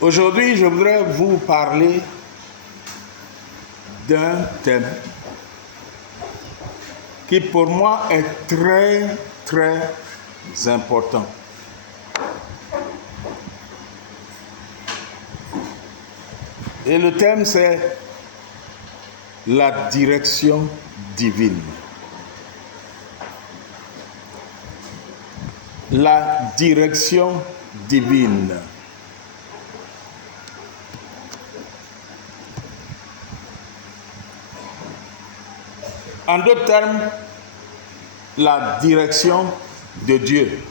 Aujourd'hui, je voudrais vous parler d'un thème qui pour moi est très, très important. Et le thème, c'est la direction divine. La direction divine. En d'autres termes, la direction de Dieu.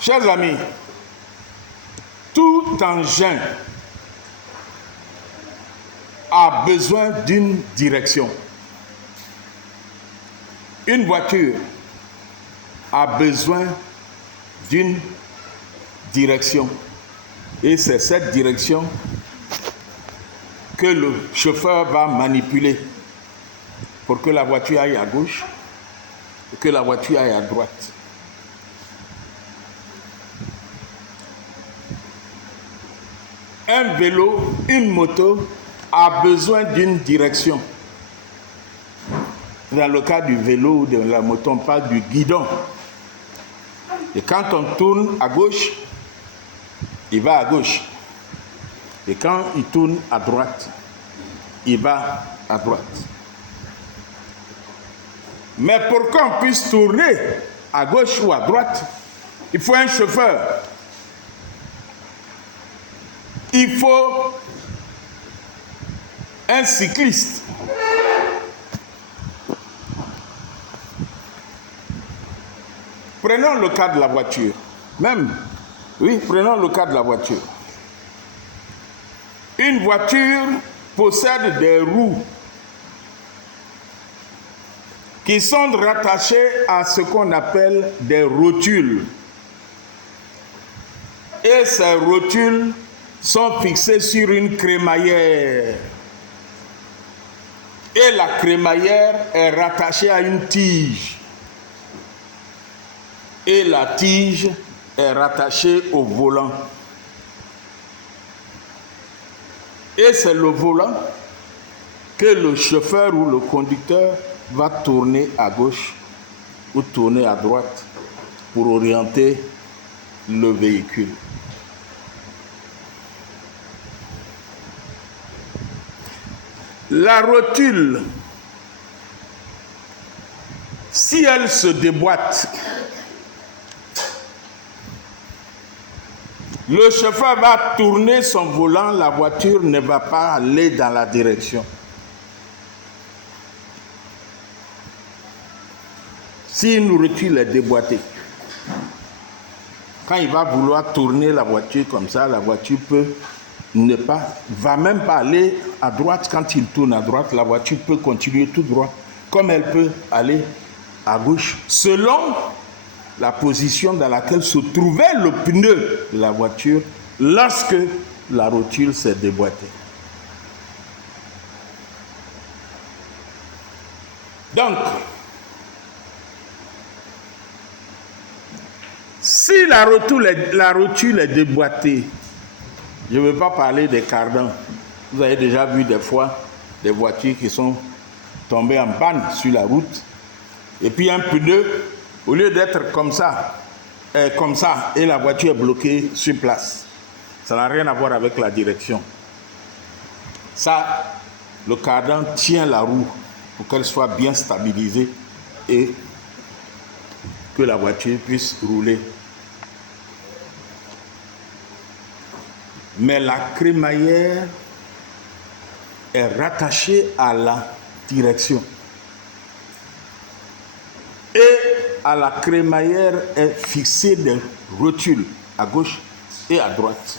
Chers amis, tout engin a besoin d'une direction. Une voiture a besoin d'une direction. Et c'est cette direction que le chauffeur va manipuler pour que la voiture aille à gauche et que la voiture aille à droite. Un vélo, une moto a besoin d'une direction. Dans le cas du vélo ou de la moto, on parle du guidon. Et quand on tourne à gauche, il va à gauche. Et quand il tourne à droite, il va à droite. Mais pour qu'on puisse tourner à gauche ou à droite, il faut un chauffeur. Il faut un cycliste. Prenons le cas de la voiture. Prenons le cas de la voiture. Une voiture possède des roues qui sont rattachées à ce qu'on appelle des rotules. Et ces rotules sont fixées sur une crémaillère. Et la crémaillère est rattachée à une tige. Et la tige est rattachée au volant. Et c'est le volant que le chauffeur ou le conducteur va tourner à gauche ou tourner à droite pour orienter le véhicule. La rotule, si elle se déboîte, le chauffeur va tourner son volant, la voiture ne va pas aller dans la direction. Si une rotule est déboîtée, quand il va vouloir tourner la voiture comme ça, la voiture va même pas aller à droite. Quand il tourne à droite, la voiture peut continuer tout droit, comme elle peut aller à gauche, selon la position dans laquelle se trouvait le pneu de la voiture lorsque la rotule s'est déboîtée. Donc, si la rotule est déboîtée, je ne veux pas parler des cardans. Vous avez déjà vu des fois des voitures qui sont tombées en panne sur la route. Et puis un pneu, au lieu d'être comme ça, et la voiture est bloquée sur place. Ça n'a rien à voir avec la direction. Ça, le cardan tient la roue pour qu'elle soit bien stabilisée et que la voiture puisse rouler. Mais la crémaillère est rattachée à la direction. Et à la crémaillère est fixée des rotules à gauche et à droite.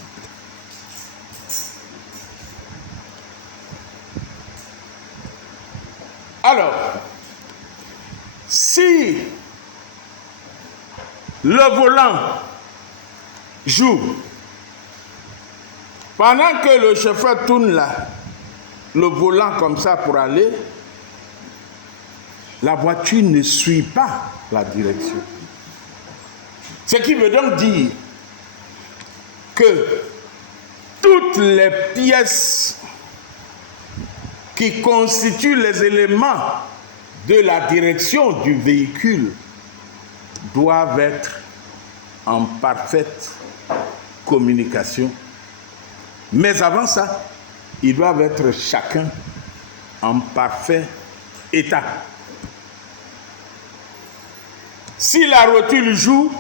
Alors, si le volant joue, pendant que le chauffeur tourne le volant comme ça pour aller, la voiture ne suit pas la direction. Ce qui veut donc dire que toutes les pièces qui constituent les éléments de la direction du véhicule doivent être en parfaite communication. Mais avant ça, ils doivent être chacun en parfait état. Si la rotule joue,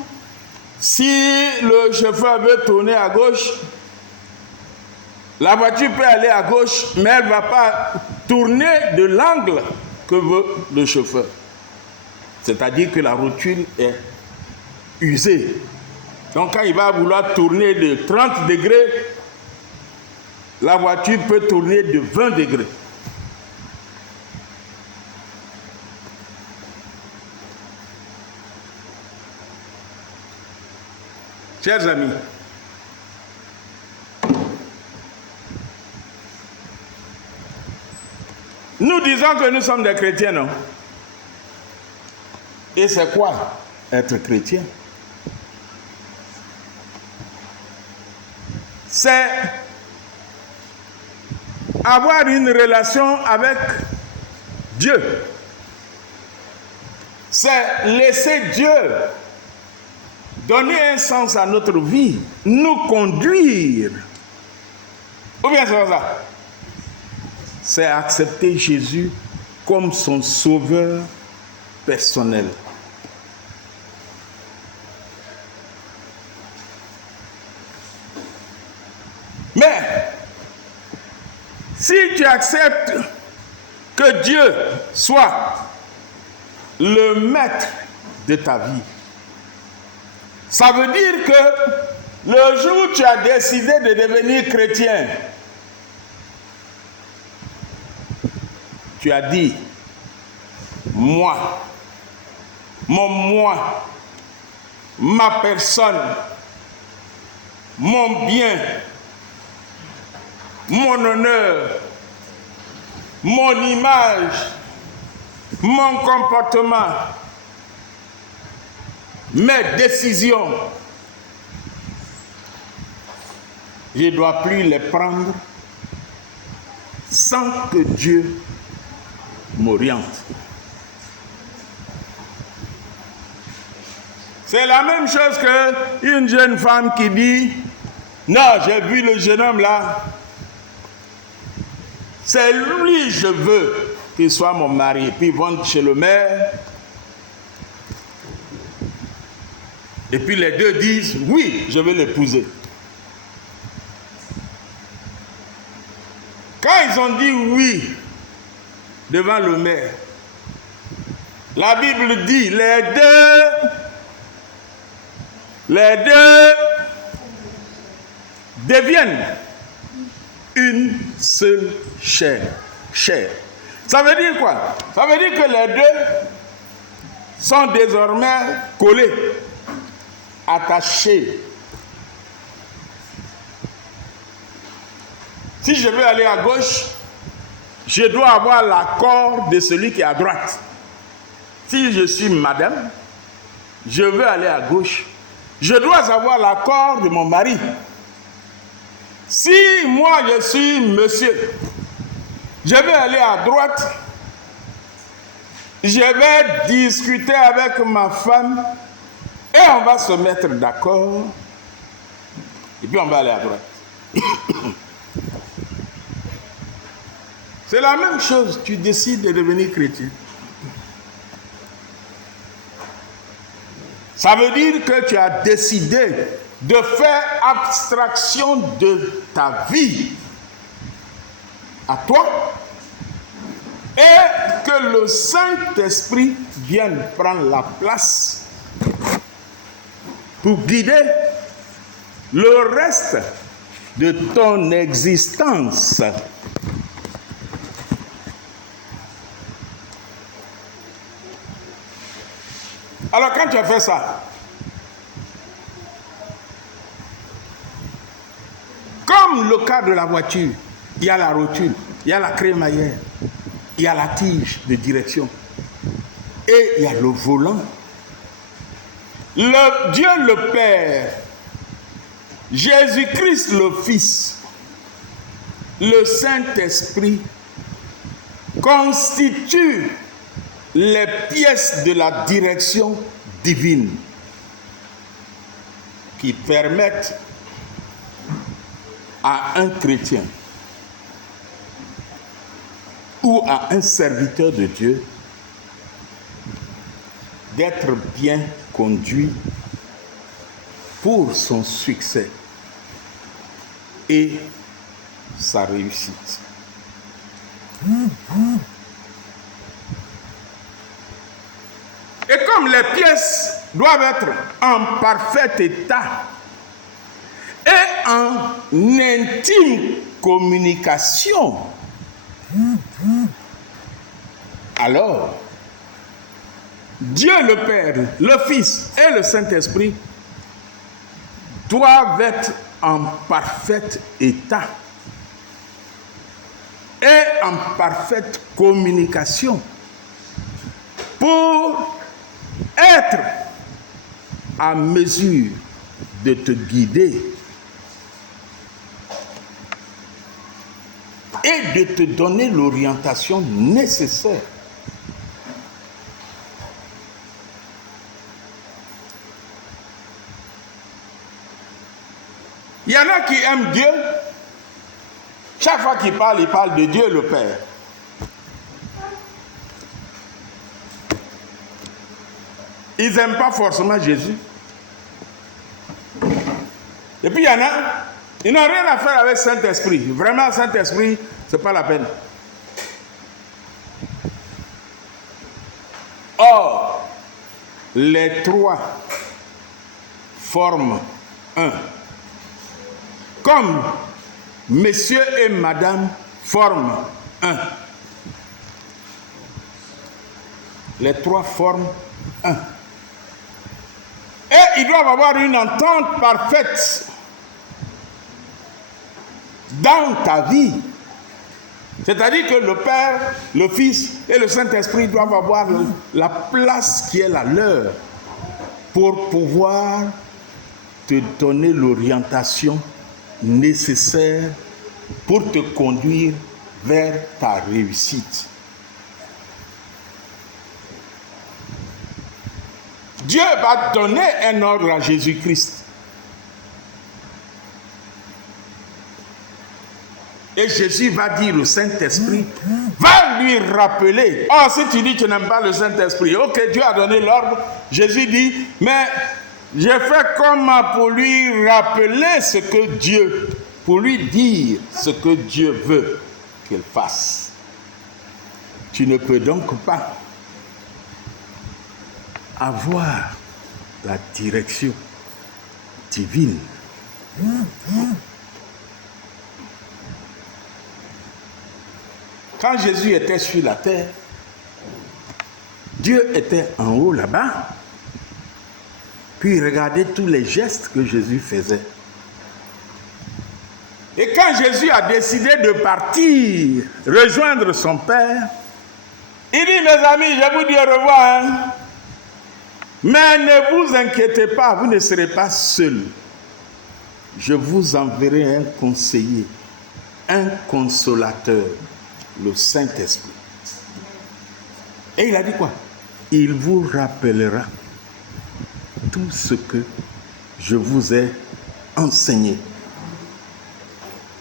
si le chauffeur veut tourner à gauche, la voiture peut aller à gauche, mais elle ne va pas tourner de l'angle que veut le chauffeur. C'est-à-dire que la rotule est usée. Donc quand il va vouloir tourner de 30 degrés, la voiture peut tourner de 20 degrés. Chers amis, nous disons que nous sommes des chrétiens, non? Et c'est quoi être chrétien? C'est avoir une relation avec Dieu. C'est laisser Dieu donner un sens à notre vie, nous conduire. Ou bien c'est ça? C'est accepter Jésus comme son sauveur personnel. Mais si tu acceptes que Dieu soit le maître de ta vie, ça veut dire que le jour où tu as décidé de devenir chrétien, tu as dit, moi, mon moi, ma personne, mon bien, mon honneur, mon image, mon comportement, mes décisions, je ne dois plus les prendre sans que Dieu m'oriente. C'est la même chose qu'une jeune femme qui dit, non, j'ai vu le jeune homme là, c'est lui je veux qu'il soit mon mari. Puis ils vont chez le maire, et puis les deux disent, oui, je vais l'épouser. Quand ils ont dit oui devant le maire, la Bible dit, les deux deviennent une seule chair. Ça veut dire quoi? Ça veut dire que les deux sont désormais collés, attachés. Si je veux aller à gauche, je dois avoir l'accord de celui qui est à droite. Si je suis madame, je veux aller à gauche, je dois avoir l'accord de mon mari. Si moi je suis monsieur, je vais aller à droite, je vais discuter avec ma femme et on va se mettre d'accord et puis on va aller à droite. C'est la même chose, tu décides de devenir chrétien. Ça veut dire que tu as décidé de faire abstraction de ta vie à toi et que le Saint-Esprit vienne prendre la place pour guider le reste de ton existence. Alors quand tu as fait ça, comme le cas de la voiture, il y a la rotule, il y a la crémaillère, il y a la tige de direction et il y a le volant. le Dieu le Père, Jésus-Christ le Fils, le Saint-Esprit constituent les pièces de la direction divine qui permettent à un chrétien ou à un serviteur de Dieu d'être bien conduit pour son succès et sa réussite. Et comme les pièces doivent être en parfait état et en intime communication, alors Dieu le Père, le Fils et le Saint-Esprit doivent être en parfait état et en parfaite communication pour être à mesure de te guider et de te donner l'orientation nécessaire. Il y en a qui aiment Dieu. Chaque fois qu'il parle, il parle de Dieu le Père. Ils n'aiment pas forcément Jésus. Et puis il y en a, ils n'ont rien à faire avec Saint-Esprit. Vraiment, Saint-Esprit, ce n'est pas la peine. Or, les trois forment un. Comme Monsieur et Madame forment un. Les trois forment un. Et ils doivent avoir une entente parfaite dans ta vie. C'est-à-dire que le Père, le Fils et le Saint-Esprit doivent avoir la place qui est la leur pour pouvoir te donner l'orientation nécessaire pour te conduire vers ta réussite. Dieu va donner un ordre à Jésus-Christ. Et Jésus va dire au Saint-Esprit, va lui rappeler. Oh, si tu dis que tu n'aimes pas le Saint-Esprit, ok, Dieu a donné l'ordre. Jésus dit, mais j'ai fait comment pour lui rappeler ce que Dieu, pour lui dire ce que Dieu veut qu'il fasse. Tu ne peux donc pas avoir la direction divine. Quand Jésus était sur la terre, Dieu était en haut là-bas, puis il regardait tous les gestes que Jésus faisait. Et quand Jésus a décidé de partir, rejoindre son Père, il dit, mes amis, je vous dis au revoir, hein? Mais ne vous inquiétez pas, vous ne serez pas seuls. Je vous enverrai un conseiller, un consolateur, le Saint-Esprit. Et il a dit quoi? Il vous rappellera tout ce que je vous ai enseigné.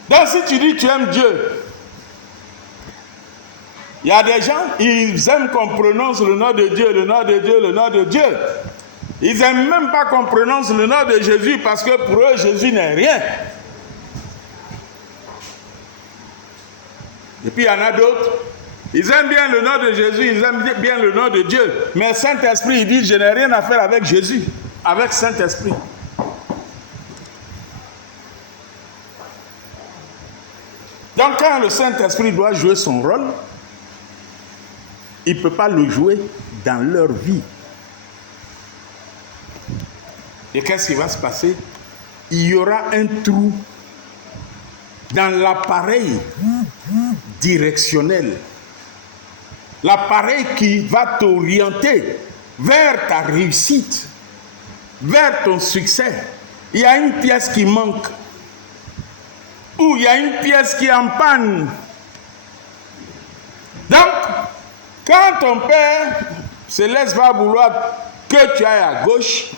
Donc si tu dis que tu aimes Dieu, il y a des gens, ils aiment qu'on prononce le nom de Dieu, le nom de Dieu, le nom de Dieu. Ils n'aiment même pas qu'on prononce le nom de Jésus parce que pour eux, Jésus n'est rien. Et puis il y en a d'autres, ils aiment bien le nom de Jésus, ils aiment bien le nom de Dieu. Mais Saint-Esprit, il dit, je n'ai rien à faire avec Jésus, avec Saint-Esprit. Donc quand le Saint-Esprit doit jouer son rôle, il ne peut pas le jouer dans leur vie. Et qu'est-ce qui va se passer? Il y aura un trou dans l'appareil directionnel. L'appareil qui va t'orienter vers ta réussite. vers ton succès, il y a une pièce qui manque, ou il y a une pièce qui est en panne. Donc, quand ton père se laisse pas vouloir que tu ailles à gauche,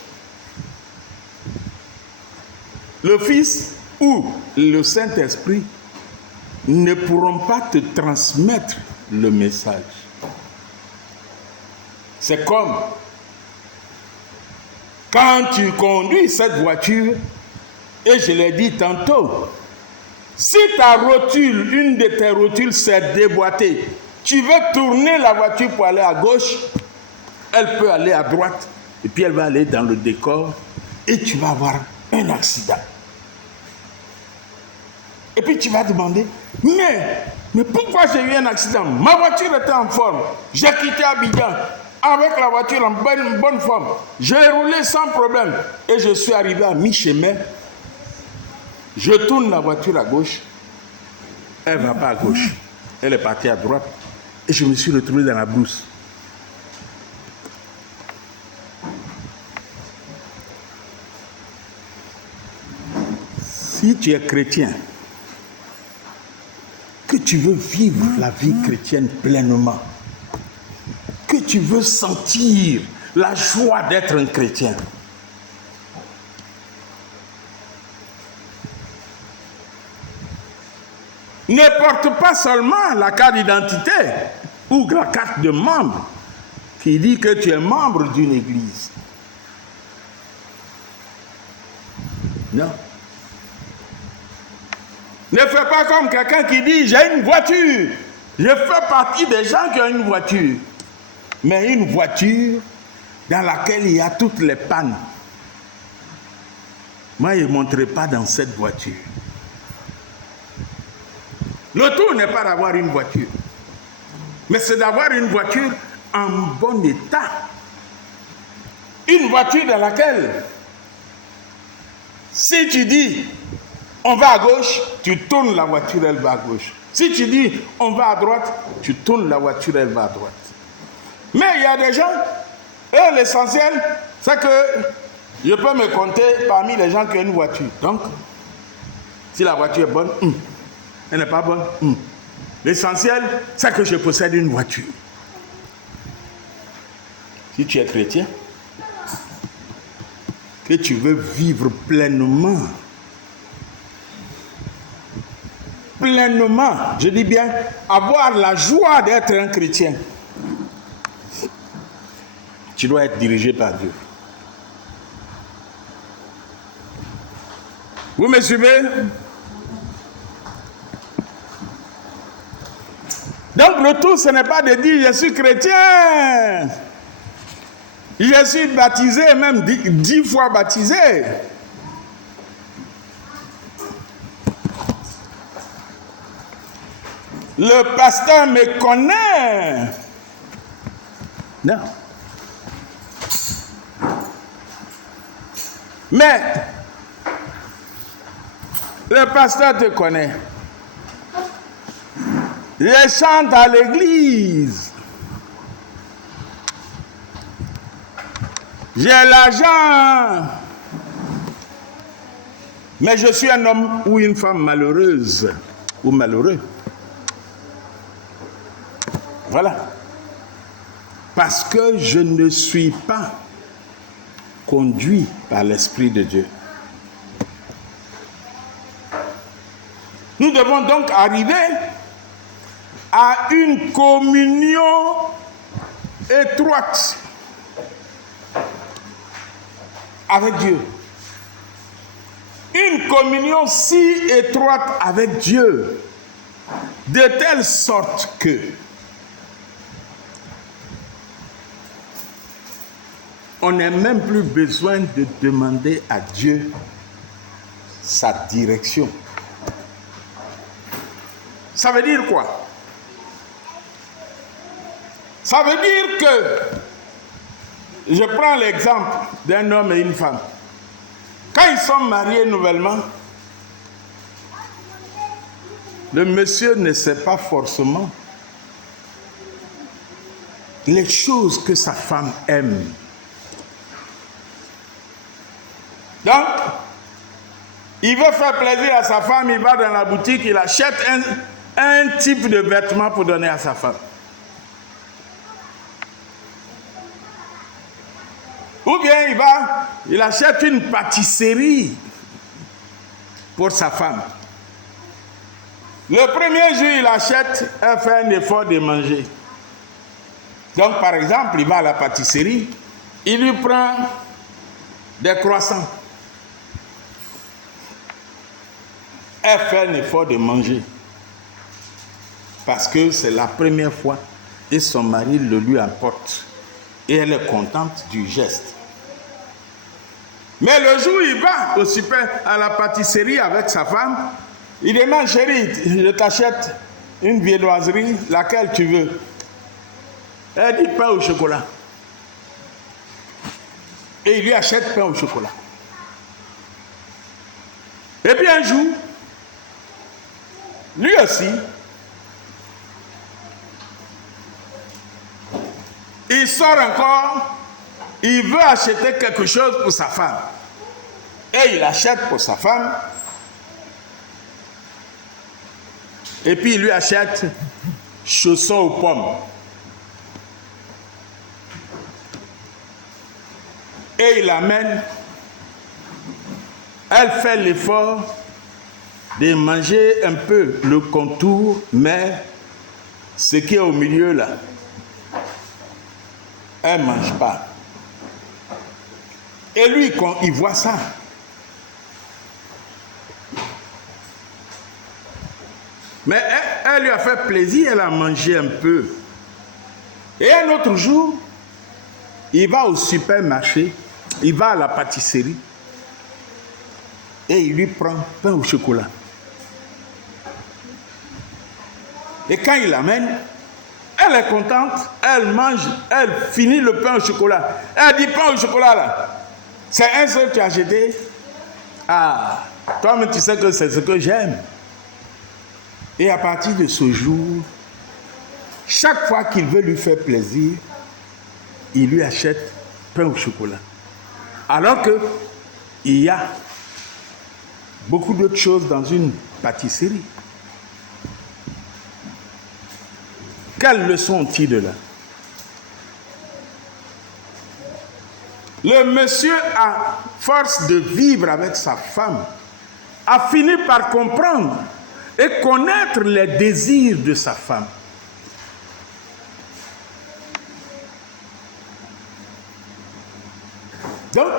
le Fils ou le Saint-Esprit ne pourront pas te transmettre le message. C'est comme quand tu conduis cette voiture, et je l'ai dit tantôt, si ta rotule, une de tes rotules s'est déboîtée, tu veux tourner la voiture pour aller à gauche, elle peut aller à droite, et puis elle va aller dans le décor, et tu vas avoir un accident. Et puis tu vas demander, mais pourquoi j'ai eu un accident? Ma voiture était en forme, j'ai quitté Abidjan avec la voiture en bonne forme, je l'ai roulé sans problème, et je suis arrivé à mi-chemin, je tourne la voiture à gauche, elle ne va pas à gauche, elle est partie à droite, et je me suis retrouvé dans la brousse. Si tu es chrétien, que tu veux vivre la vie chrétienne pleinement, que tu veux sentir la joie d'être un chrétien, ne porte pas seulement la carte d'identité ou la carte de membre qui dit que tu es membre d'une église. Non. Ne fais pas comme quelqu'un qui dit « j'ai une voiture ». Je fais partie des gens qui ont une voiture. Mais une voiture dans laquelle il y a toutes les pannes. Moi, je ne monterai pas dans cette voiture. Le tout n'est pas d'avoir une voiture. Mais c'est d'avoir une voiture en bon état. Une voiture dans laquelle, si tu dis on va à gauche, tu tournes la voiture, elle va à gauche. Si tu dis on va à droite, tu tournes la voiture, elle va à droite. Mais il y a des gens, eux, l'essentiel, c'est que je peux me compter parmi les gens qui ont une voiture. Donc, si la voiture est bonne, elle n'est pas bonne. L'essentiel, c'est que je possède une voiture. Si tu es chrétien, que tu veux vivre pleinement, je dis bien, avoir la joie d'être un chrétien, tu dois être dirigé par Dieu. Vous me suivez? Donc le tout, ce n'est pas de dire je suis chrétien, je suis baptisé, même 10 fois baptisé. Le pasteur me connaît. Non. Mais le pasteur te connaît. Je chante à l'église. J'ai l'argent. Mais je suis un homme ou une femme malheureuse ou malheureux. Voilà. Parce que je ne suis pas conduit par l'Esprit de Dieu. Nous devons donc arriver à une communion étroite avec Dieu. Une communion si étroite avec Dieu, de telle sorte que on n'a même plus besoin de demander à Dieu sa direction. Ça veut dire quoi? Ça veut dire que, je prends l'exemple d'un homme et une femme. Quand ils sont mariés nouvellement, le monsieur ne sait pas forcément les choses que sa femme aime. Donc, il veut faire plaisir à sa femme, il va dans la boutique, il achète un type de vêtement pour donner à sa femme. Ou bien il achète une pâtisserie pour sa femme. Le premier jour, il achète, elle fait un effort de manger. Donc, par exemple, il va à la pâtisserie, il lui prend des croissants. Elle fait un effort de manger. Parce que c'est la première fois et son mari le lui apporte. Et elle est contente du geste. Mais le jour où il va au super, à la pâtisserie avec sa femme, il demande, chérie, je t'achète une viennoiserie, laquelle tu veux. Elle dit pain au chocolat. Et il lui achète pain au chocolat. Et puis un jour, lui aussi, il sort encore, il veut acheter quelque chose pour sa femme. Et il achète pour sa femme. Et puis il lui achète chaussons aux pommes. Et il l'amène. Elle fait l'effort de manger un peu le contour, mais ce qui est au milieu là, elle ne mange pas. Et lui, quand il voit ça, mais elle lui a fait plaisir, elle a mangé un peu. Et un autre jour, il va au supermarché, il va à la pâtisserie et il lui prend pain au chocolat. Et quand il l'amène, elle est contente, elle mange, elle finit le pain au chocolat. Elle dit, pain au chocolat là, c'est un seul que tu as acheté. Ah, toi-même tu sais que c'est ce que j'aime. Et à partir de ce jour, chaque fois qu'il veut lui faire plaisir, il lui achète pain au chocolat. Alors qu'il y a beaucoup d'autres choses dans une pâtisserie. Quelle leçon ont-ils de là? Le monsieur, à force de vivre avec sa femme, a fini par comprendre et connaître les désirs de sa femme. Donc,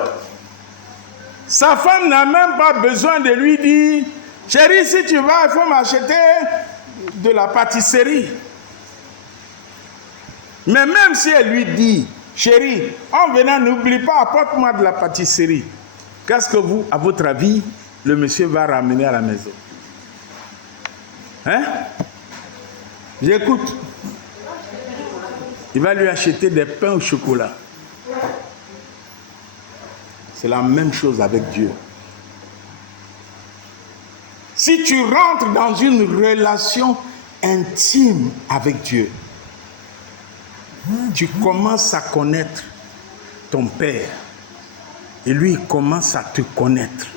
sa femme n'a même pas besoin de lui dire, chérie, si tu vas, il faut m'acheter de la pâtisserie. Mais même si elle lui dit, chérie, en venant, n'oublie pas, apporte-moi de la pâtisserie. Qu'est-ce que vous, à votre avis, le monsieur va ramener à la maison? Hein? J'écoute. Il va lui acheter des pains au chocolat. C'est la même chose avec Dieu. Si tu rentres dans une relation intime avec Dieu, tu commences à connaître ton Père et lui il commence à te connaître.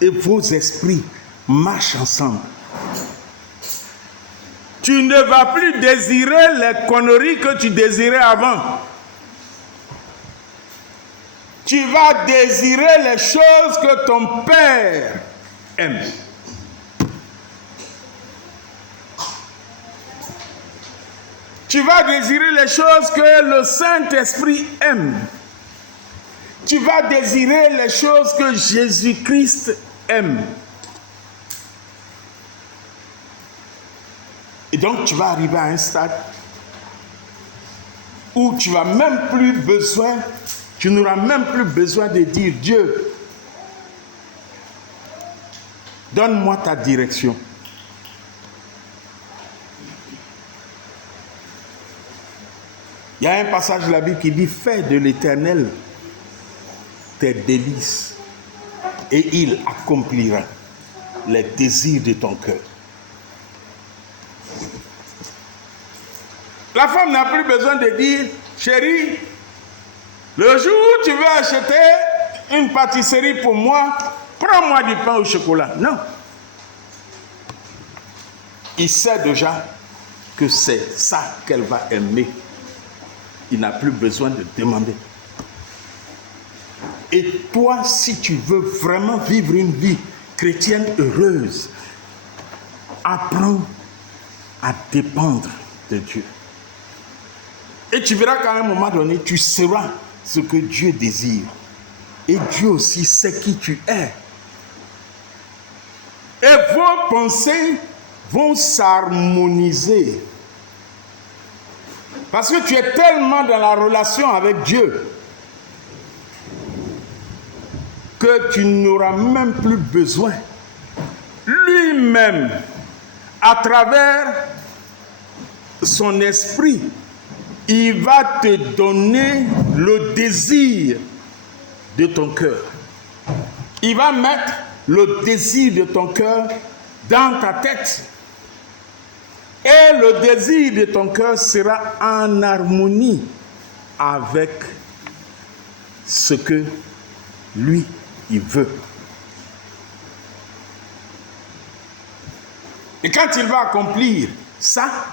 Et vos esprits marchent ensemble. Tu ne vas plus désirer les conneries que tu désirais avant. Tu vas désirer les choses que ton Père aime. Tu vas désirer les choses que le Saint-Esprit aime. Tu vas désirer les choses que Jésus-Christ aime. Et donc tu vas arriver à un stade où tu n'auras même plus besoin de dire Dieu, donne-moi ta direction. Il y a un passage de la Bible qui dit, fais de l'Éternel tes délices et il accomplira les désirs de ton cœur. La femme n'a plus besoin de dire, chérie, le jour où tu veux acheter une pâtisserie pour moi, prends-moi du pain au chocolat. Non. Il sait déjà que c'est ça qu'elle va aimer. Il n'a plus besoin de demander. Et toi, si tu veux vraiment vivre une vie chrétienne heureuse, apprends à dépendre de Dieu. Et tu verras qu'à un moment donné, tu sauras ce que Dieu désire. Et Dieu aussi sait qui tu es. Et vos pensées vont s'harmoniser. Parce que tu es tellement dans la relation avec Dieu que tu n'auras même plus besoin. Lui-même, à travers son esprit, il va te donner le désir de ton cœur. Il va mettre le désir de ton cœur dans ta tête. Et le désir de ton cœur sera en harmonie avec ce que lui, il veut. Et quand il va accomplir ça,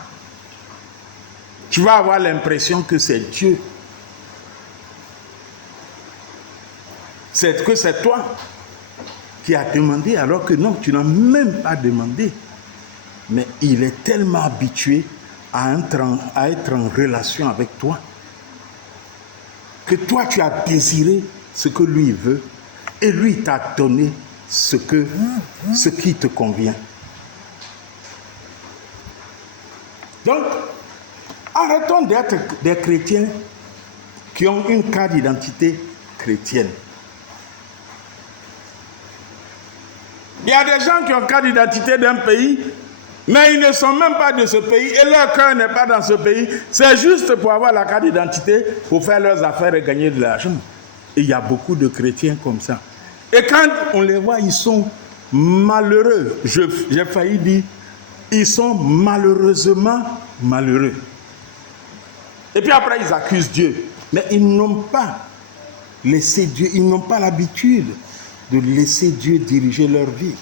tu vas avoir l'impression que c'est Dieu. Que c'est toi qui as demandé, alors que non, tu n'as même pas demandé. Mais il est tellement habitué à être en relation avec toi que toi, tu as désiré ce que lui veut et lui t'a donné ce qui te convient. Donc, arrêtons d'être des chrétiens qui ont une carte d'identité chrétienne. Il y a des gens qui ont une carte d'identité d'un pays, mais ils ne sont même pas de ce pays et leur cœur n'est pas dans ce pays. C'est juste pour avoir la carte d'identité, pour faire leurs affaires et gagner de l'argent. Et il y a beaucoup de chrétiens comme ça. Et quand on les voit, ils sont malheureux. J'ai failli dire, ils sont malheureusement malheureux. Et puis après, ils accusent Dieu. Mais ils n'ont pas laissé Dieu, ils n'ont pas l'habitude de laisser Dieu diriger leur vie.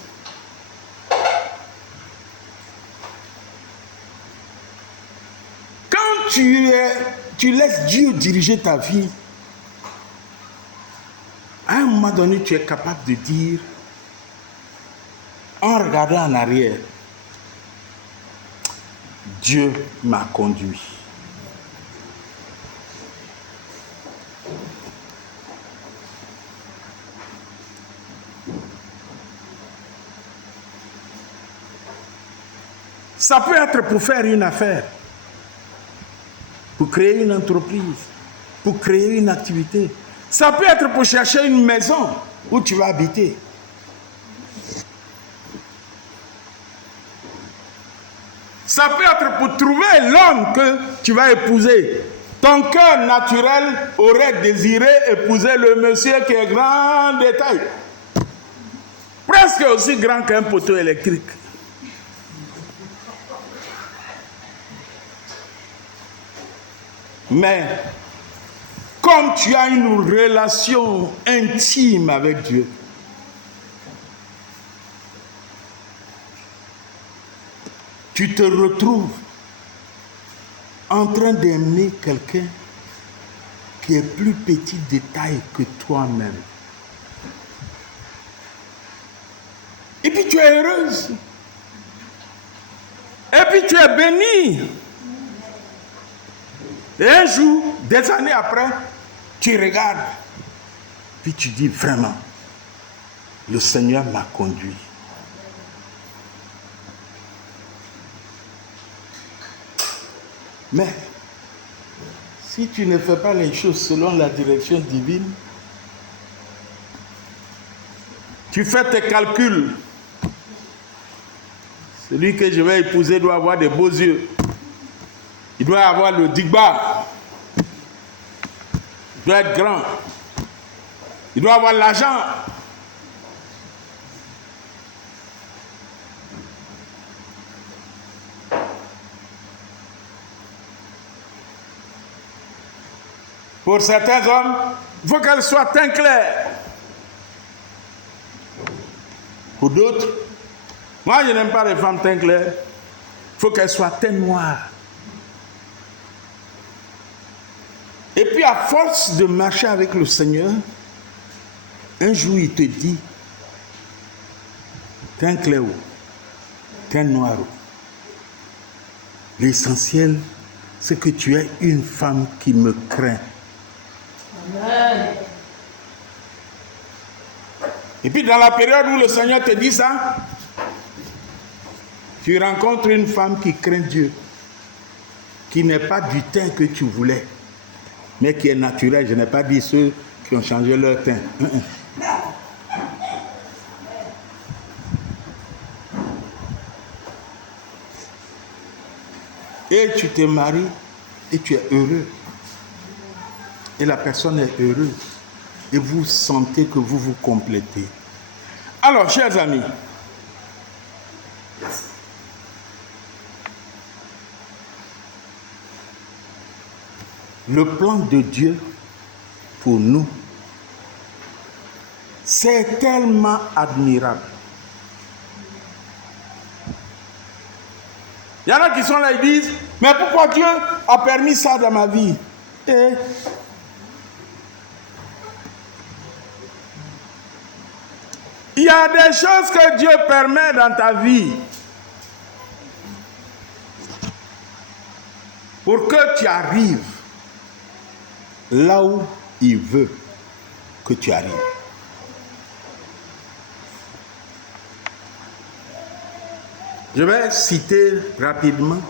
Quand tu laisses Dieu diriger ta vie, à un moment donné, tu es capable de dire, en regardant en arrière, Dieu m'a conduit. Ça peut être pour faire une affaire, pour créer une entreprise, pour créer une activité. Ça peut être pour chercher une maison où tu vas habiter. Ça peut être pour trouver l'homme que tu vas épouser. Ton cœur naturel aurait désiré épouser le monsieur qui est grand de taille. Presque aussi grand qu'un poteau électrique. Mais comme tu as une relation intime avec Dieu, tu te retrouves en train d'aimer quelqu'un qui est plus petit de taille que toi-même. Et puis tu es heureuse. Et puis tu es bénie. Et un jour, des années après, tu regardes. Puis tu dis vraiment, le Seigneur m'a conduit. Mais, si tu ne fais pas les choses selon la direction divine, tu fais tes calculs. Celui que je vais épouser doit avoir des beaux yeux. Il doit avoir le digba. Il doit être grand. Il doit avoir l'argent. Pour certains hommes, il faut qu'elle soit teint clair. Pour d'autres, moi je n'aime pas les femmes teint clair, il faut qu'elles soient teint noir. Et puis à force de marcher avec le Seigneur, un jour il te dit, teint clair ou teint noir. L'essentiel, c'est que tu es une femme qui me craint. Amen. Et puis dans la période où le Seigneur te dit ça, tu rencontres une femme qui craint Dieu, qui n'est pas du teint que tu voulais, mais qui est naturel. Je n'ai pas dit ceux qui ont changé leur teint. Et tu te maries et tu es heureux. Et la personne est heureuse. Et vous sentez que vous vous complétez. Alors, chers amis, le plan de Dieu pour nous, c'est tellement admirable. Il y en a qui sont là et disent, mais pourquoi Dieu a permis ça dans ma vie? Et il y a des choses que Dieu permet dans ta vie pour que tu arrives là où il veut que tu arrives. Je vais citer rapidement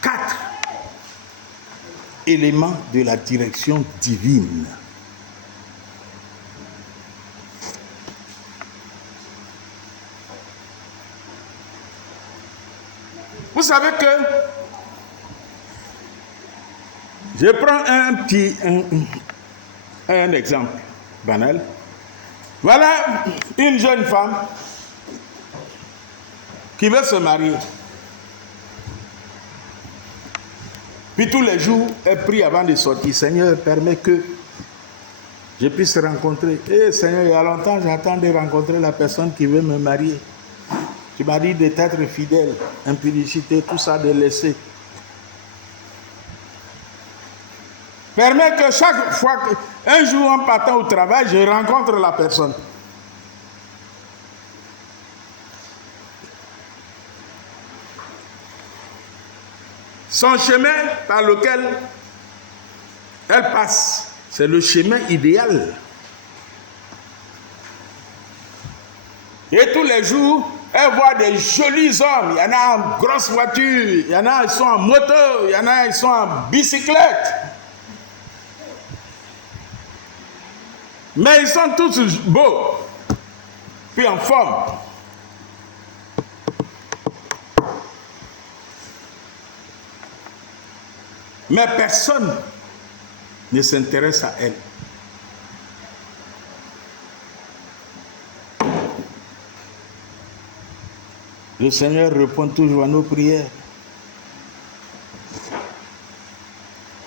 4 éléments de la direction divine. Vous savez que je prends un exemple banal. Voilà une jeune femme qui veut se marier. Puis tous les jours, elle prie avant de sortir. Seigneur, permets que je puisse rencontrer. Seigneur, il y a longtemps, j'attends de rencontrer la personne qui veut me marier. Tu m'as dit d'être fidèle, impudicité, tout ça de laisser. Permets que chaque fois, un jour en partant au travail, je rencontre la personne. Son chemin par lequel elle passe, c'est le chemin idéal. Et tous les jours, elle voit des jolis hommes. Il y en a en grosse voiture, il y en a qui sont en moto, il y en a qui sont en bicyclette. Mais ils sont tous beaux, puis en forme. Mais personne ne s'intéresse à elle. Le Seigneur répond toujours à nos prières.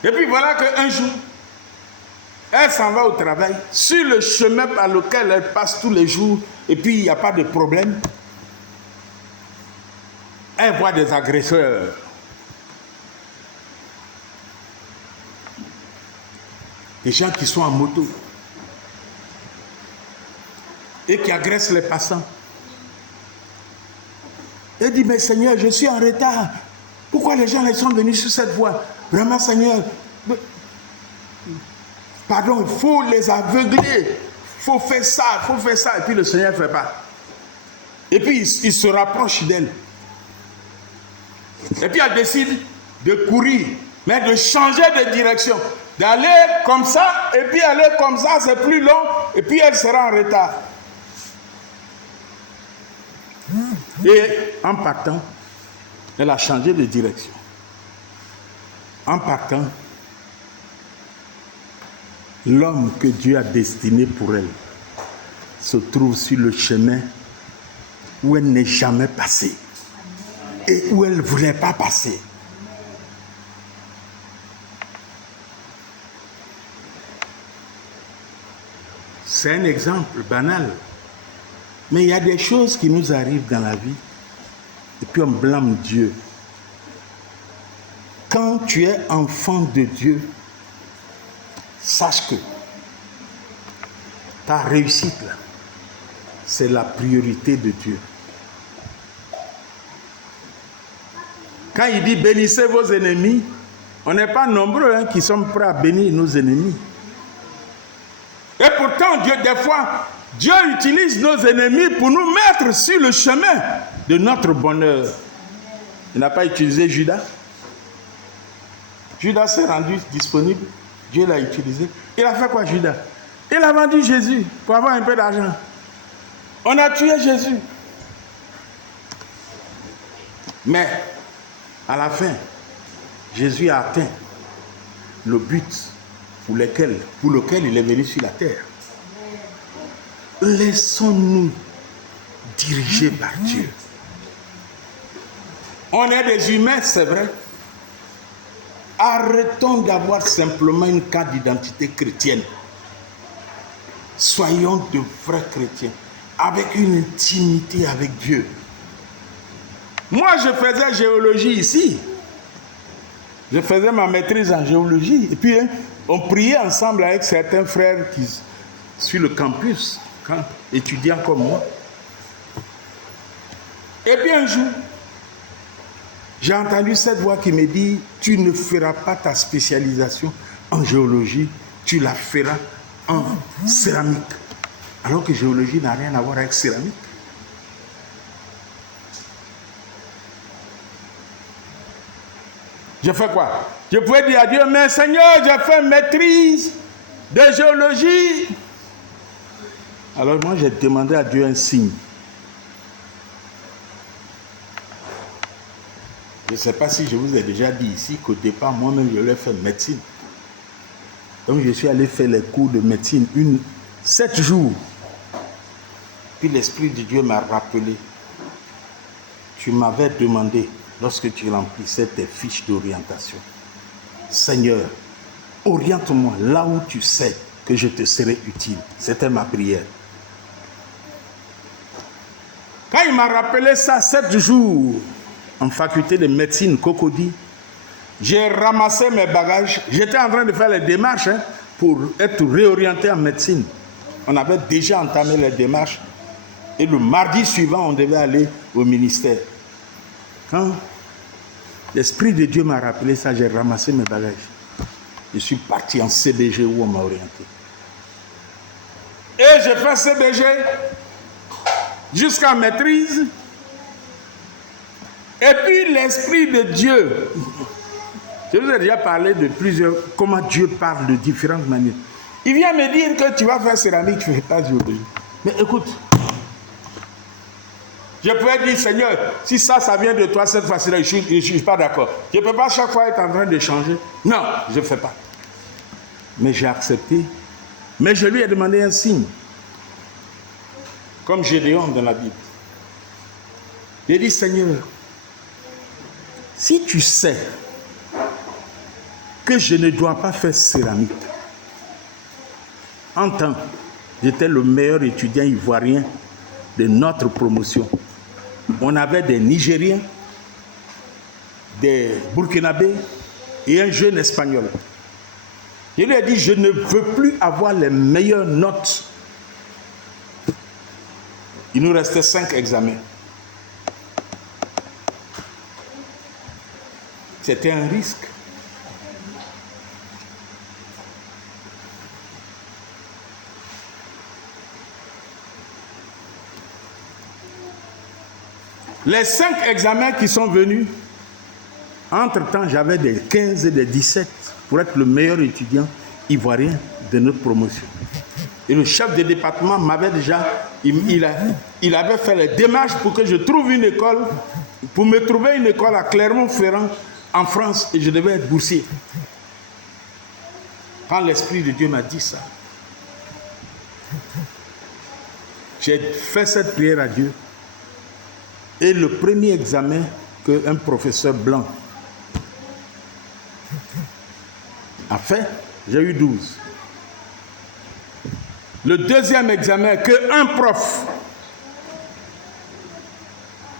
Et puis voilà qu'un jour, elle s'en va au travail, sur le chemin par lequel elle passe tous les jours, et puis il n'y a pas de problème. Elle voit des agresseurs. Des gens qui sont en moto et qui agressent les passants. Elle dit, mais Seigneur, je suis en retard. Pourquoi les gens sont venus sur cette voie? Vraiment, Seigneur, pardon, il faut les aveugler. Il faut faire ça, il faut faire ça. Et puis le Seigneur ne fait pas. Et puis il se rapproche d'elle. Et puis elle décide de courir, mais de changer de direction. D'aller comme ça, et puis aller comme ça, c'est plus long, et puis elle sera en retard. Et en partant, elle a changé de direction. En partant, l'homme que Dieu a destiné pour elle se trouve sur le chemin où elle n'est jamais passée et où elle ne voulait pas passer. C'est un exemple banal. Mais il y a des choses qui nous arrivent dans la vie et puis on blâme Dieu. Quand tu es enfant de Dieu, sache que ta réussite, là, c'est la priorité de Dieu. Quand il dit bénissez vos ennemis, on n'est pas nombreux qui sommes prêts à bénir nos ennemis. Et pourtant, Dieu, des fois, Dieu utilise nos ennemis pour nous mettre sur le chemin de notre bonheur. Il n'a pas utilisé Judas. Judas s'est rendu disponible. Dieu l'a utilisé. Il a fait quoi, Judas? Il a vendu Jésus pour avoir un peu d'argent. On a tué Jésus. Mais, à la fin, Jésus a atteint le but pour lequel il est venu sur la terre. Laissons-nous diriger par Dieu. On est des humains, c'est vrai. Arrêtons d'avoir simplement une carte d'identité chrétienne. Soyons de vrais chrétiens, avec une intimité avec Dieu. Moi, je faisais géologie ici. Je faisais ma maîtrise en géologie. Et puis, on priait ensemble avec certains frères qui, sur le campus, étudiants comme moi. Et puis un jour, j'ai entendu cette voix qui me dit, tu ne feras pas ta spécialisation en géologie, tu la feras en céramique. Alors que géologie n'a rien à voir avec céramique. Je fais quoi? Je pouvais dire à Dieu, mais Seigneur, j'ai fait maîtrise de géologie. Alors moi, j'ai demandé à Dieu un signe. Je ne sais pas si je vous ai déjà dit ici qu'au départ, moi-même, je voulais faire médecine. Donc, je suis allé faire les cours de médecine 7 jours. Puis l'Esprit de Dieu m'a rappelé. Tu m'avais demandé, lorsque tu remplissais tes fiches d'orientation, Seigneur, oriente-moi là où tu sais que je te serai utile. C'était ma prière. Quand il m'a rappelé ça 7 jours, en faculté de médecine Cocody, j'ai ramassé mes bagages. J'étais en train de faire les démarches pour être réorienté en médecine. On avait déjà entamé les démarches. Et le mardi suivant, on devait aller au ministère. Quand l'Esprit de Dieu m'a rappelé ça, j'ai ramassé mes bagages. Je suis parti en CBG où on m'a orienté. Et j'ai fait CBG jusqu'à maîtrise. Et puis l'Esprit de Dieu, je vous ai déjà parlé de comment Dieu parle de différentes manières. Il vient me dire que tu vas faire céramique, tu ne fais pas géologie. Mais écoute, je pourrais dire, Seigneur, si ça vient de toi cette fois-ci-là, je ne suis pas d'accord. Je ne peux pas chaque fois être en train de changer. Non, je ne fais pas. Mais j'ai accepté. Mais je lui ai demandé un signe. Comme Gédéon dans la Bible. J'ai dit, Seigneur, si tu sais que je ne dois pas faire céramique, en temps, j'étais le meilleur étudiant ivoirien de notre promotion. On avait des Nigériens, des Burkinabés et un jeune Espagnol. Je lui ai dit, je ne veux plus avoir les meilleures notes. Il nous restait 5 examens. C'était un risque. Les 5 examens qui sont venus, entre-temps, j'avais des 15 et des 17 pour être le meilleur étudiant ivoirien de notre promotion. Et le chef de département m'avait déjà, il avait fait les démarches pour que je trouve une école, pour me trouver une école à Clermont-Ferrand, en France, et je devais être boursier. Quand l'Esprit de Dieu m'a dit ça, j'ai fait cette prière à Dieu. Et le premier examen qu'un professeur blanc a fait, j'ai eu 12. Le deuxième examen qu'un prof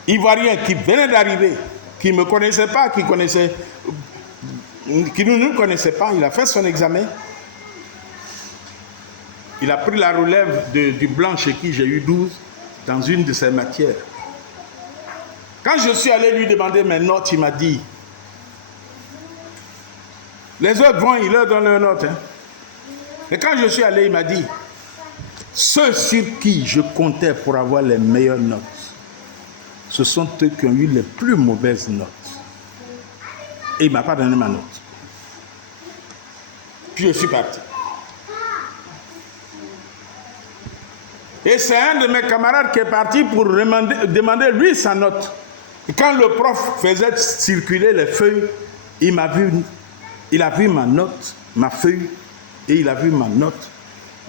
Ivoirien qui venait d'arriver, qui ne me connaissait pas, qui ne nous connaissait pas, il a fait son examen. Il a pris la relève du blanc chez qui j'ai eu 12 dans une de ses matières. Quand je suis allé lui demander mes notes, il m'a dit, les autres vont, il leur donne leurs notes. Hein. Et quand je suis allé, il m'a dit, ceux sur qui je comptais pour avoir les meilleures notes, ce sont eux qui ont eu les plus mauvaises notes. Et il ne m'a pas donné ma note. Puis je suis parti. Et c'est un de mes camarades qui est parti pour demander lui sa note. Et quand le prof faisait circuler les feuilles, il a vu ma note, ma feuille, et il a vu ma note.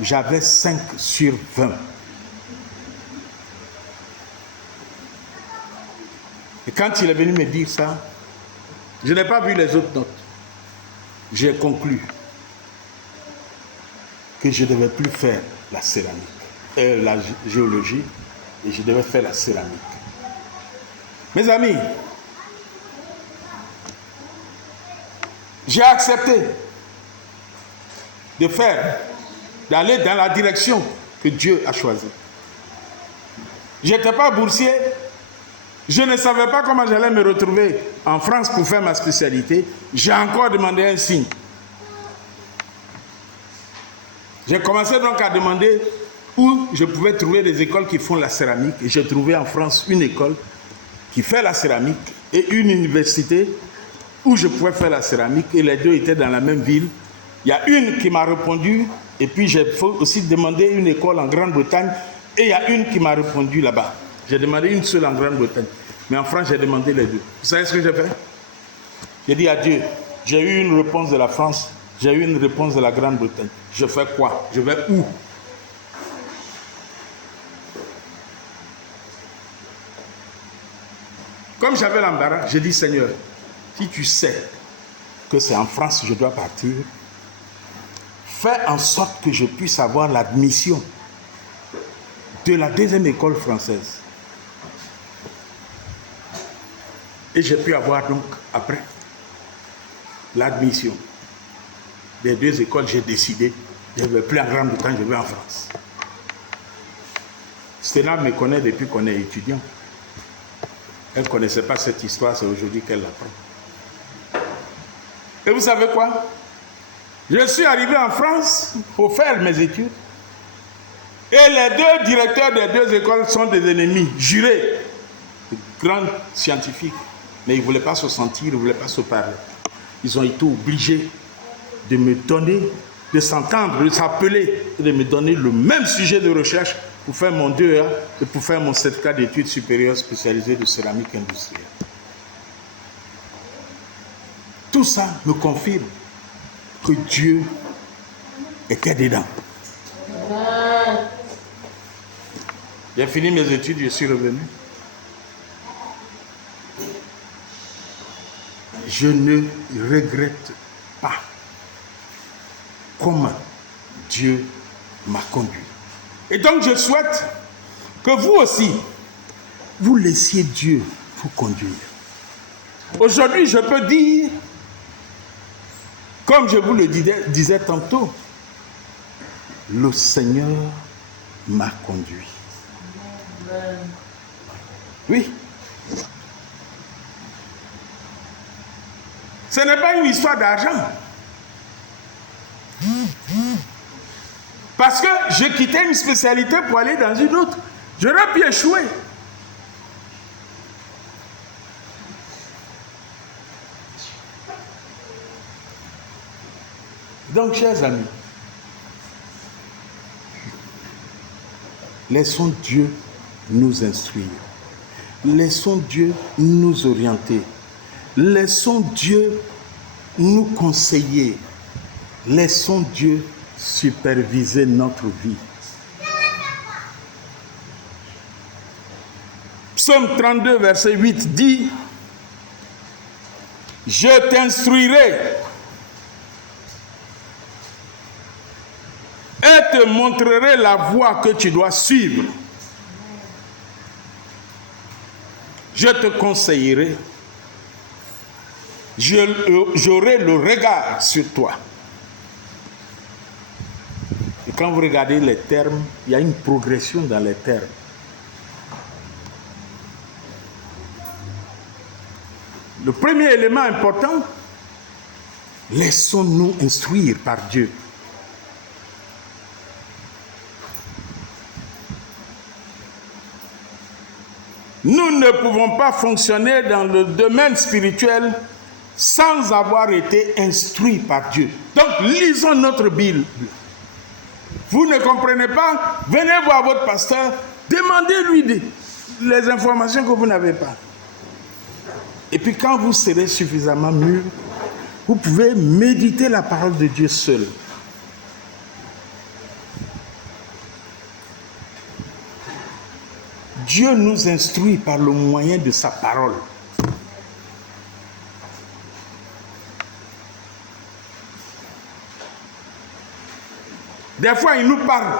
J'avais 5 sur 20. Et quand il est venu me dire ça, je n'ai pas vu les autres notes. J'ai conclu que je ne devais plus faire la céramique, la géologie, et je devais faire la céramique. Mes amis, j'ai accepté d'aller dans la direction que Dieu a choisie. Je n'étais pas boursier. Je ne savais pas comment j'allais me retrouver en France pour faire ma spécialité. J'ai encore demandé un signe. J'ai commencé donc à demander où je pouvais trouver des écoles qui font la céramique. Et j'ai trouvé en France une école qui fait la céramique et une université où je pouvais faire la céramique. Et les deux étaient dans la même ville. Il y a une qui m'a répondu et puis j'ai aussi demandé une école en Grande-Bretagne et il y a une qui m'a répondu là-bas. J'ai demandé une seule en Grande-Bretagne. Mais en France, j'ai demandé les deux. Vous savez ce que j'ai fait? J'ai dit à Dieu, j'ai eu une réponse de la France, j'ai eu une réponse de la Grande-Bretagne. Je fais quoi? Je vais où? Comme j'avais l'embarras, j'ai dit, Seigneur, si tu sais que c'est en France que je dois partir, fais en sorte que je puisse avoir l'admission de la deuxième école française. Et j'ai pu avoir donc, après, l'admission des deux écoles. J'ai décidé, je ne vais plus en Grande-Bretagne, je vais en France. Sténa me connaît depuis qu'on est étudiant. Elle ne connaissait pas cette histoire, c'est aujourd'hui qu'elle l'apprend. Et vous savez quoi? Je suis arrivé en France pour faire mes études. Et les deux directeurs des deux écoles sont des ennemis jurés, de grands scientifiques. Mais ils ne voulaient pas se sentir, ils ne voulaient pas se parler. Ils ont été obligés de me donner, de s'entendre, de s'appeler, et de me donner le même sujet de recherche pour faire mon 2A et pour faire mon certificat d'études supérieures spécialisées de céramique industrielle. Tout ça me confirme que Dieu était dedans. J'ai fini mes études, je suis revenu. Je ne regrette pas comment Dieu m'a conduit. Et donc je souhaite que vous aussi, vous laissiez Dieu vous conduire. Aujourd'hui, je peux dire, comme je vous le disais tantôt, le Seigneur m'a conduit. Oui. Ce n'est pas une histoire d'argent. Parce que je quittais une spécialité pour aller dans une autre. J'aurais pu échouer. Donc, chers amis, laissons Dieu nous instruire. Laissons Dieu nous orienter. Laissons Dieu nous conseiller. Laissons Dieu superviser notre vie. Psaume 32, verset 8 dit: je t'instruirai et te montrerai la voie que tu dois suivre. je te conseillerai, j'aurai le regard sur toi. Et quand vous regardez les termes, il y a une progression dans les termes. Le premier élément important, laissons-nous instruire par Dieu. Nous ne pouvons pas fonctionner dans le domaine spirituel sans avoir été instruits par Dieu. Donc, lisons notre Bible. Vous ne comprenez pas? Venez voir votre pasteur, demandez-lui les informations que vous n'avez pas. Et puis quand vous serez suffisamment mûr, vous pouvez méditer la parole de Dieu seul. Dieu nous instruit par le moyen de sa parole. Des fois, il nous parle.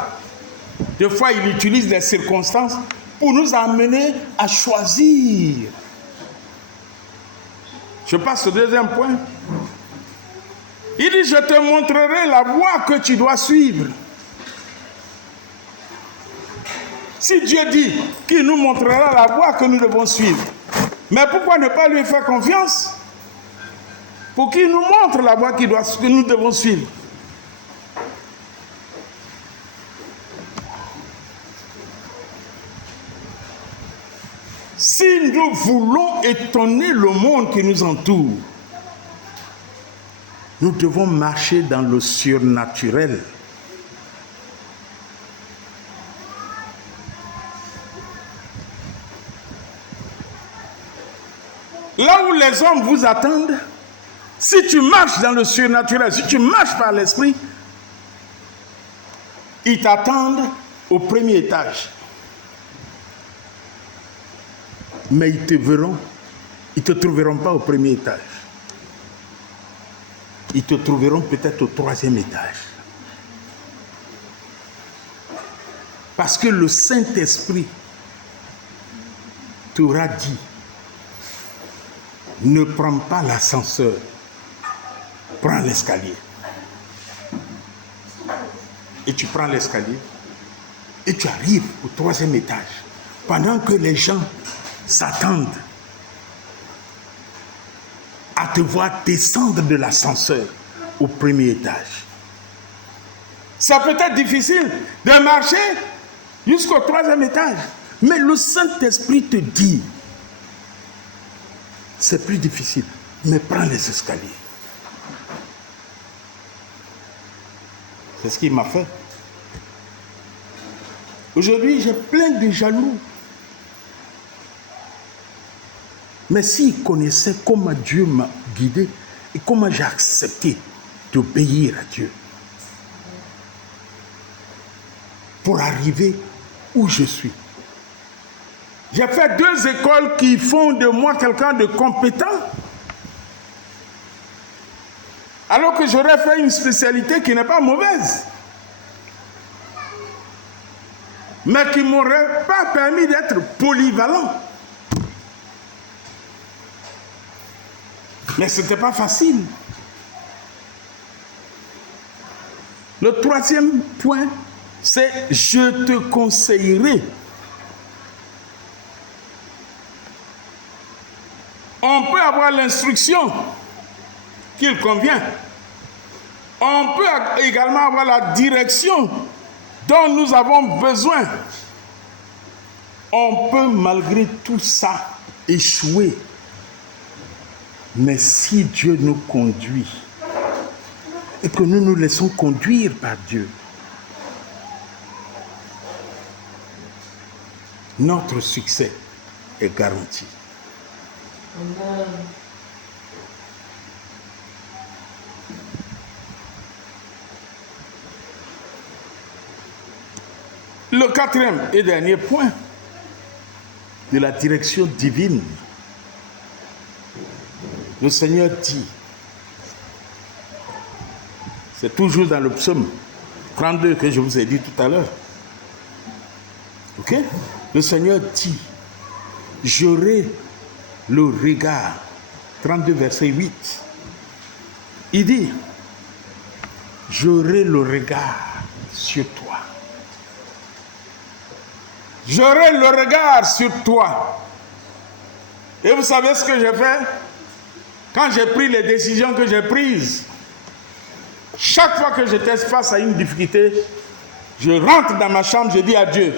Des fois, il utilise les circonstances pour nous amener à choisir. Je passe au deuxième point. Il dit, je te montrerai la voie que tu dois suivre. Si Dieu dit qu'il nous montrera la voie que nous devons suivre, mais pourquoi ne pas lui faire confiance pour qu'il nous montre la voie que nous devons suivre? Si nous voulons étonner le monde qui nous entoure, nous devons marcher dans le surnaturel. Là où les hommes vous attendent, si tu marches dans le surnaturel, si tu marches par l'esprit, ils t'attendent au premier étage. Mais ils ne te trouveront pas au premier étage. Ils te trouveront peut-être au troisième étage. Parce que le Saint-Esprit t'aura dit, ne prends pas l'ascenseur, prends l'escalier. Et tu prends l'escalier et tu arrives au troisième étage. Pendant que les gens s'attendent à te voir descendre de l'ascenseur au premier étage. Ça peut être difficile de marcher jusqu'au troisième étage, mais le Saint-Esprit te dit, c'est plus difficile, mais prends les escaliers. C'est ce qu'il m'a fait. Aujourd'hui, j'ai plein de jaloux. Mais s'ils connaissaient comment Dieu m'a guidé et comment j'ai accepté d'obéir à Dieu pour arriver où je suis. J'ai fait 2 écoles qui font de moi quelqu'un de compétent, alors que j'aurais fait une spécialité qui n'est pas mauvaise, mais qui ne m'aurait pas permis d'être polyvalent. Mais ce n'était pas facile. Le troisième point, c'est « je te conseillerai ». On peut avoir l'instruction qu'il convient. On peut également avoir la direction dont nous avons besoin. On peut malgré tout ça échouer. Mais si Dieu nous conduit et que nous nous laissons conduire par Dieu, notre succès est garanti. Amen. Le quatrième et dernier point de la direction divine, le Seigneur dit, c'est toujours dans le psaume 32 que je vous ai dit tout à l'heure. Ok? Le Seigneur dit, j'aurai le regard. 32 verset 8. Il dit, j'aurai le regard sur toi. J'aurai le regard sur toi. Et vous savez ce que j'ai fait? Quand j'ai pris les décisions que j'ai prises, chaque fois que j'étais face à une difficulté, je rentre dans ma chambre, je dis à Dieu,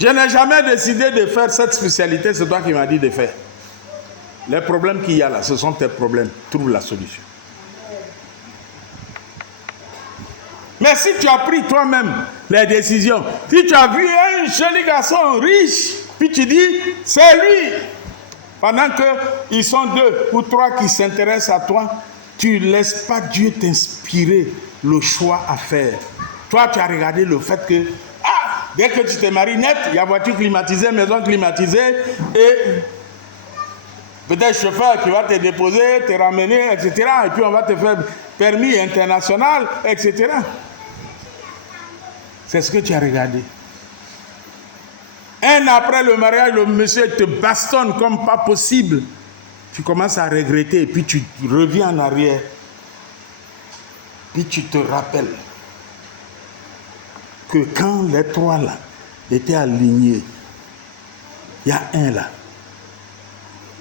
je n'ai jamais décidé de faire cette spécialité, c'est toi qui m'as dit de faire. Les problèmes qu'il y a là, ce sont tes problèmes. Trouve la solution. Mais si tu as pris toi-même les décisions, si tu as vu un joli garçon riche, puis tu dis, c'est lui, pendant qu'ils sont 2 ou 3 qui s'intéressent à toi, tu ne laisses pas Dieu t'inspirer le choix à faire. Toi, tu as regardé le fait que, dès que tu te maries net, il y a voiture climatisée, maison climatisée, et peut-être chauffeur qui va te déposer, te ramener, etc. Et puis on va te faire permis international, etc. C'est ce que tu as regardé. Un an après le mariage, le monsieur te bastonne comme pas possible. Tu commences à regretter et puis tu reviens en arrière. Puis tu te rappelles que quand les 3 là étaient alignés, il y a un là.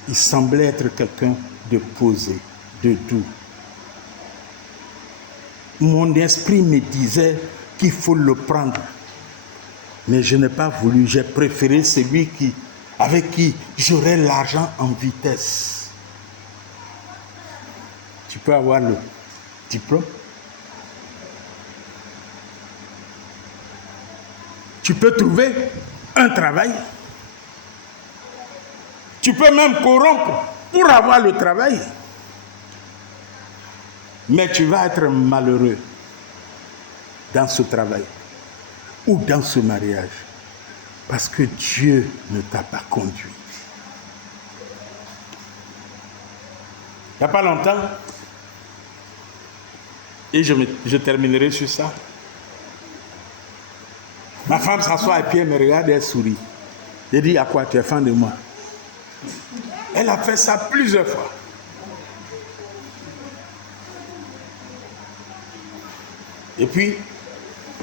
Il semblait être quelqu'un de posé, de doux. Mon esprit me disait qu'il faut le prendre. Mais je n'ai pas voulu. J'ai préféré celui avec qui j'aurais l'argent en vitesse. Tu peux avoir le diplôme. Tu peux trouver un travail. Tu peux même corrompre pour avoir le travail. Mais tu vas être malheureux dans ce travail ou dans ce mariage parce que Dieu ne t'a pas conduit. Il n'y a pas longtemps, et je terminerai sur ça. Ma femme s'assoit et puis elle me regarde et elle sourit. Elle dit, à quoi tu es fan de moi? Elle a fait ça plusieurs fois. Et puis,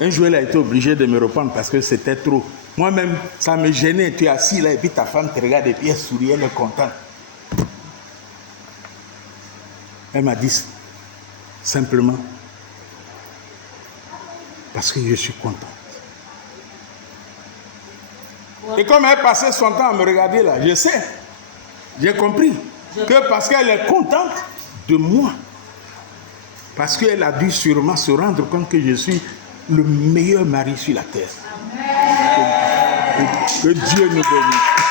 un jour, elle a été obligée de me reprendre parce que c'était trop. Moi-même, ça me gênait. Tu es assis là et puis ta femme te regarde et puis elle sourit, elle est contente. Elle m'a dit simplement, parce que je suis content. Et comme elle passait son temps à me regarder là, je sais, j'ai compris que parce qu'elle est contente de moi, parce qu'elle a dû sûrement se rendre compte que je suis le meilleur mari sur la terre. Que Dieu nous bénisse.